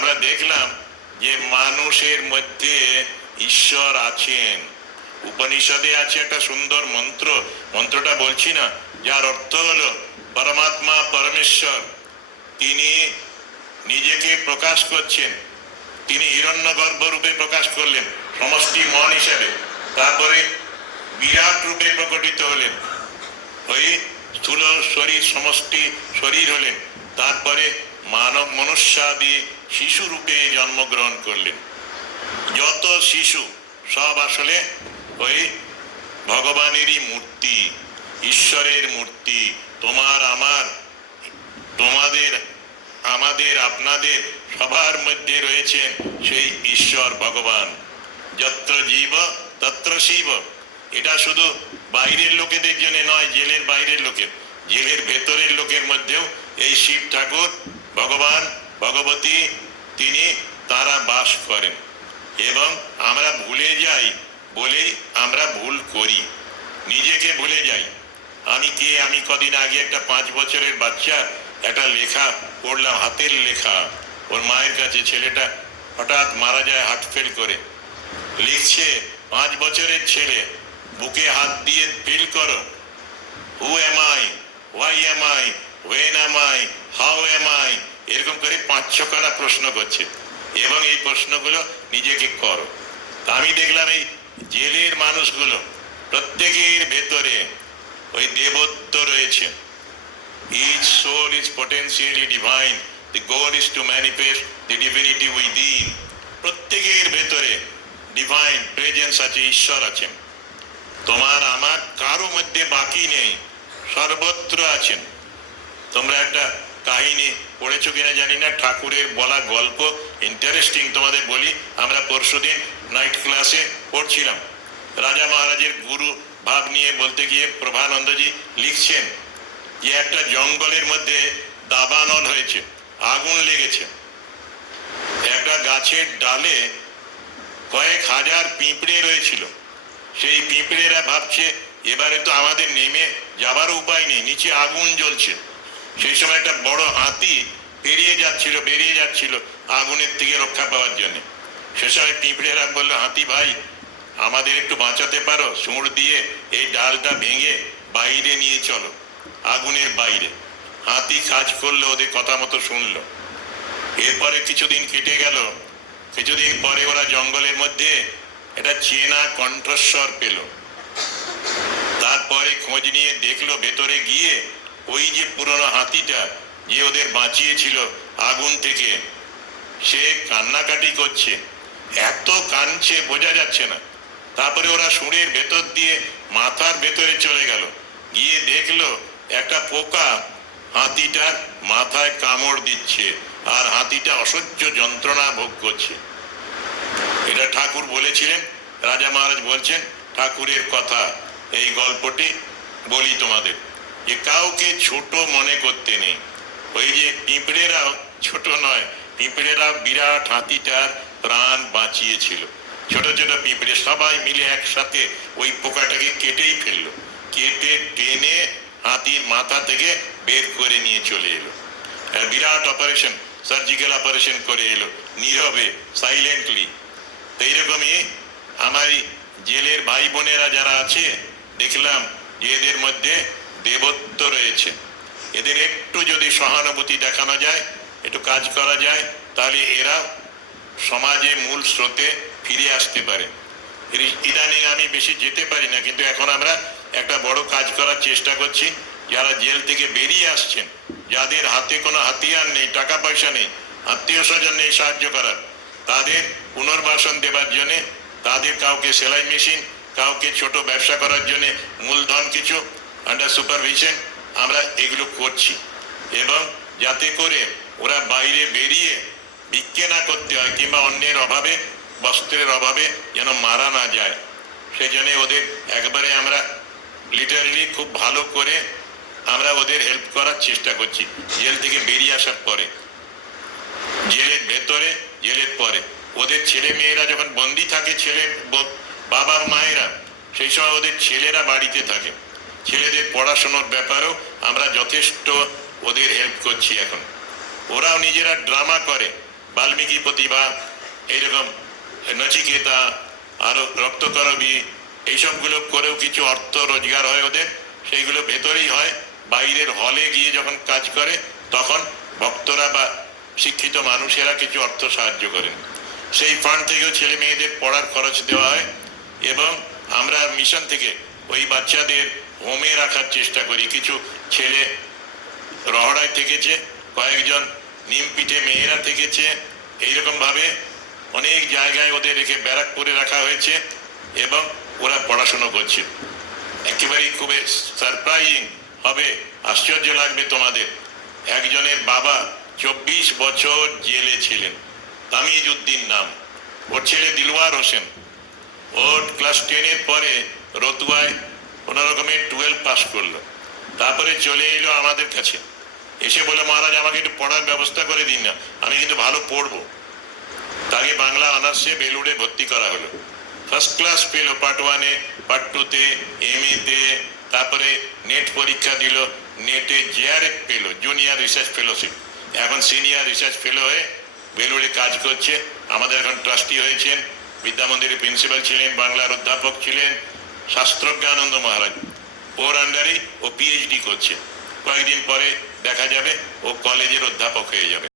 আমরা দেখলাম যে মানুষের মধ্যে ঈশ্বর আছেন। উপনিষদে আছে একটা সুন্দর মন্ত্র, মন্ত্রটা বলছি না, যার অর্থ হলো পরমাত্মা পরমেশ্বর তিনি নিজেকে প্রকাশ করছেন। তিনি হিরণ্যগর্ভ রূপে প্রকাশ করলেন সমষ্টি মন হিসাবে, তারপরে বিরাট রূপে প্রকটিত হলেন, ওই স্থূল শরীর সমষ্টি শরীর হলেন, তারপরে মানব মনুষ্যাদি শিশু রূপে জন্মগ্রহণ করলেন। যত শিশু সব আসলে ওই ভগবানেরই মূর্তি, ঈশ্বরের মূর্তি। তোমার আমার, তোমাদের আমাদের আপনাদের সবার মধ্যে রয়েছেন সেই ঈশ্বর ভগবান। যত্র জীব তত্র শিব। এটা শুধু বাইরের লোকেদের জন্য নয়, জেলের বাইরের লোকের, জেলের ভেতরের লোকের মধ্যেও এই শিব ঠাকুর ভগবান ভগবতী তিনি তারা বাস করেন। এবং আমরা ভুলে যাই বলেই আমরা ভুল করি, নিজেকে ভুলে যাই। আমি কে, আমি কদিন আগে একটা 5 বছরের বাচ্চা একটা লেখা পড়লাম, হাতের লেখা, ওর মায়ের কাছে। ছেলেটা হঠাৎ মারা যায় হার্ট ফেল করে। লিখছে 5 বছরের ছেলে, বুকে হাত দিয়ে ফিল করো, who am I, why am I, when am I, how am I, এরকম করে 5-6খানা প্রশ্ন করছে এবং এই প্রশ্নগুলো নিজেকে করো। তা আমি দেখলাম এই জেলের মানুষগুলো প্রত্যেকের ভেতরে ওই দেবত্ব রয়েছে। Each soul is potentially divine. The goal is to manifest the divinity within. প্রত্যেকের ভেতরে ডিভাইন প্রেজেন্স আছে, ঈশ্বর আছেন। তোমার আমার কারো মধ্যে বাকি নেই, সর্বত্র আছেন। তোমরা একটা কাহিনী পড়েছো কিনা জানি না, ঠাকুরের বলা গল্প, ইন্টারেস্টিং, তোমাদের বলি। আমরা পরশুদিন নাইট ক্লাসে পড়ছিলাম, রাজা মহারাজের গুরু ভাব নিয়ে বলতে গিয়ে প্রভানন্দজি লিখছেন যে একটা জঙ্গলের মধ্যে দাবানল হয়েছে, আগুন লেগেছে। একটা গাছের ডালে কয়েক হাজার পিঁপড়ে রয়েছিল। সেই পিঁপড়েরা ভাবছে এবারে তো আমাদের নেমে যাবার উপায় নেই, নিচে আগুন জ্বলছে। সেই সময় একটা বড় হাতি বেরিয়ে যাচ্ছিল আগুনের থেকে রক্ষা পাওয়ার জন্য। সে সময় পিঁপড়েরা বললো, হাতি ভাই আমাদের একটু বাঁচাতে পারো, সুঁড় দিয়ে এই ডালটা ভেঙে বাইরে নিয়ে চলো, আগুনের বাইরে। হাতি কাজ করলো, ওদের কথা মতো শুনলো। এরপরে কিছুদিন কেটে গেল। কিছুদিন পরে ওরা জঙ্গলের মধ্যে একটা চেনা কণ্ঠস্বর পেল। তারপরে খোঁজ নিয়ে দেখলো, ভেতরে গিয়ে ওই যে পুরনো হাতিটা যে ওদের বাঁচিয়েছিল আগুন থেকে, সে কান্নাকাটি করছে, এত কাঁদছে বোঝা যাচ্ছে না। তারপরে ওরা সুরের ভেতর দিয়ে মাথার ভেতরে চলে গেল, গিয়ে দেখলো একটা পোকা হাতিটার মাথায় কামড় দিচ্ছে, আর হাতিটা অসহ্য যন্ত্রণা ভোগ করছে। এটা ঠাকুর বলেছিলেন, রাজা মহারাজ বলছেন, ঠাকুরের কথা। এই গল্পটি বলি তোমাদের, যে কাউকে ছোট মনে করতে নেই। ওই যে পিঁপড়েরাও ছোট নয়, পিঁপড়েরাও বিরাট হাতিটার প্রাণ বাঁচিয়েছিল। ছোট ছোট পিঁপড়ে সবাই মিলে একসাথে ওই পোকাটাকে কেটেই ফেললো, কেটে টেনে হাতির মাথা থেকে বের করে নিয়ে চলে এলো। বিরাট অপারেশন, সার্জিক্যাল অপারেশন করে এলো, নীরবে, সাইলেন্টলি। তো এইরকমই আমার জেলের ভাই বোনেরা যারা আছে, দেখলাম যে এদের মধ্যে দেবত্ব রয়েছে। এদের একটু যদি সহানুভূতি দেখানো যায়, একটু কাজ করা যায়, তাহলে এরা সমাজে মূল স্রোতে ফিরে আসতে পারে। ইদানিং আমি বেশি যেতে পারি না, কিন্তু এখন আমরা একটা বড় কাজ করার চেষ্টা করছি। যারা জেল থেকে বেরিয়ে আসছেন, যাদের হাতে কোনো হাতিয়ার নেই, টাকা পয়সা নেই, আত্মীয় স্বজন নেই সাহায্য করার, তাদের পুনর্বাসন দেবার জন্যে, তাদের কাউকে সেলাই মেশিন, কাউকে ছোট ব্যবসা করার জন্য মূলধন কিছু আন্ডার সুপারভিশন আমরা এগুলো করছি। এবং যাতে করে ওরা বাইরে বেরিয়ে ভিক্ষে না করতে হয়, কিংবা অন্যের অভাবে, বস্ত্রের অভাবে যেন মারা না যায়, সেই জন্য ওদের একবারে আমরা লিটারালি খুব ভালো করে আমরা ওদের হেল্প করার চেষ্টা করছি। জেল থেকে বেরিয়ে আসার পরে, জেলের ভেতরে, জেলের পরে, ওদের ছেলে মেয়েরা যখন বন্দি থাকে, ছেলে বাবা মায়েরা, সেই সময় ওদের ছেলেরা বাড়িতে থাকে। ছেলেদের পড়াশোনার ব্যাপারেও আমরা যথেষ্ট ওদের হেল্প করছি। এখন ওরাও নিজেরা ড্রামা করে, বাল্মীকি প্রতিভা, এইরকম নচিকেতা, আরো রক্তকরবী, এইসবগুলো করেও কিছু অর্থ রোজগার হয় ওদের। সেইগুলো ভেতরেই হয়, বাইরের হলে গিয়ে যখন কাজ করে তখন ভক্তরা বা শিক্ষিত মানুষেরা কিছু অর্থ সাহায্য করেন। সেই ফান্ড থেকেও ছেলে মেয়েদের পড়ার খরচ দেওয়া হয়। এবং আমরা মিশন থেকে ওই বাচ্চাদের হোমে রাখার চেষ্টা করি। কিছু ছেলে রহড়ায় থেকেছে, কয়েকজন নিমপিঠে মেয়েরা থেকেছে, এইরকম ভাবে অনেক জায়গায় ওদের রেখে ব্যারাকপুরে রাখা হয়েছে এবং ওরা পড়াশুনো করছে। একেবারেই খুবই সারপ্রাইজিং হবে, আশ্চর্য লাগবে তোমাদের। একজনের বাবা 24 বছর জেলে ছিলেন, তামিজ উদ্দিন নাম, ওর ছেলে দিলওয়ার হোসেন। ওর ক্লাস 10-এর পরে রতুয়ায় কোনো রকমের 12 পাস করলো, তারপরে চলে এলো আমাদের কাছে, এসে বলে মহারাজ আমাকে একটু পড়ার ব্যবস্থা করে দিন না, আমি কিন্তু ভালো পড়বো। তাকে বাংলা অনার্সে বেলুড়ে ভর্তি করা হলো। ফার্স্ট ক্লাস পেল পার্ট 1-এ, পার্ট 2-তে, MA-তে, তারপরে নেট পরীক্ষা দিল, নেটে JRF পেল, জুনিয়র রিসার্চ ফেলোশিপ। এখন সিনিয়র রিসার্চ ফেলো হয়ে বেলুড়ে কাজ করছে। আমাদের এখন ট্রাস্টি হয়েছেন, বিদ্যা মন্দিরের প্রিন্সিপাল ছিলেন, বাংলার অধ্যাপক ছিলেন শাস্ত্রজ্ঞানন্দ মহারাজ। ওর আন্ডারে ও PhD করছে। কয়েকদিন পরে দেখা যাবে ও কলেজের অধ্যাপক হয়ে যাবে।